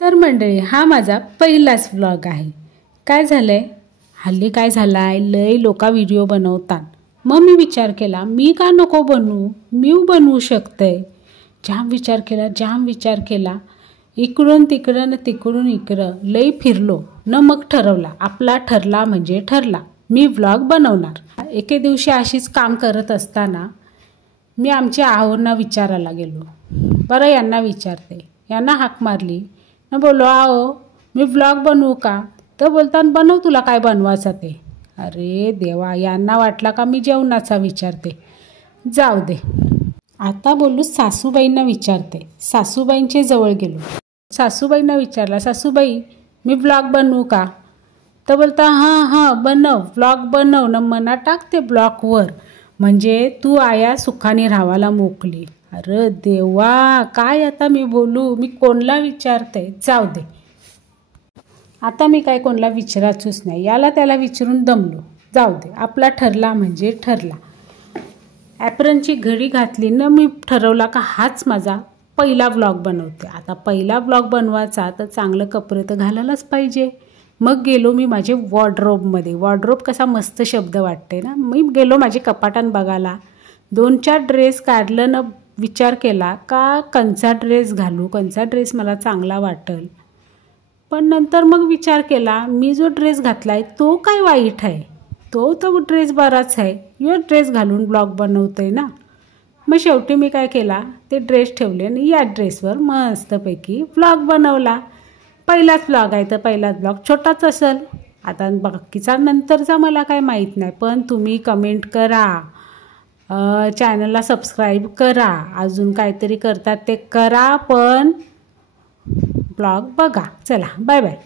तर मंडळी, हा माझा पहिलाच व्लॉग आहे। काय झालंय, हल्ली काय झालाय, लय लोका व्हिडिओ बनवतात। मग मी विचार केला, मी का नको बनवू, मी बनवू शकते। जाम विचार केला, इकडून तिकडं न तिकडून इकडं लय फिरलो न मग ठरवला, आपला ठरला म्हणजे ठरला, मी व्लॉग बनवणार। एके दिवशी अशीच काम करत असताना मी आमच्या आहोंना विचारायला गेलो। बरं, यांना विचारते, यांना हाक मारली न बोलो, आओ मी व्लॉग बनवू का? तर बोलतात, बनव, तुला काय बनवायचं ते। अरे देवा, यांना वाटला का मी जेवणाचा विचारते। जाऊ दे, आता बोलू सासूबाईंना विचारते। सासूबाईंच्या जवळ गेलो, सासूबाईंना विचारला, सासूबाई मी व्लॉग बनवू का? तर बोलता, हां बनव, व्लॉग बनव न मना टाक ते ब्लॉकवर, म्हणजे तू आया सुखाने राहावाला मोकली। अरे देवा, काय आता मी बोलू, मी कोणला विचारते। जाऊ दे, आता मी काय कोणला विचारायचंच नाही, याला त्याला विचारून दमलो। जाऊ दे, आपला ठरला म्हणजे ठरला। ॲप्रनची घडी घातली न मी ठरवला का हाच माझा पहिला व्लॉग बनवते। आता पहिला व्लॉग बनवायचा तर चांगलं कपडे तर घालायलाच पाहिजे। मग गेलो मी माझे वॉर्डरोबमध्ये। वॉर्डरोब कसा मस्त शब्द वाटते ना। मी गेलो माझे कपाटान बघायला, 2-4 ड्रेस काढलं न विचार केला का कंचा ड्रेस घालू, कंचा ड्रेस मला चांगला वाटेल। पण नंतर मग विचार केला, मी जो ड्रेस घातलाय तो काय वाईट आहे, तो ड्रेस बराच आहे, यो ड्रेस घालून ब्लॉग बनवते ना। मग शेवटी मी काय केला, ते ड्रेस ठेवले आणि या ड्रेसवर मस्तपैकी व्लॉग बनवला। पहिलाच व्लॉग आहे तर पहिलाच व्लॉग छोटाच असेल, आता बाकीचा नंतरचा मला काय माहीत नाही। पण तुम्ही कमेंट करा, चॅनलला सबस्क्राईब करा, अजून काहीतरी करतात ते करा, पण ब्लॉग बघा। चला, बाय बाय।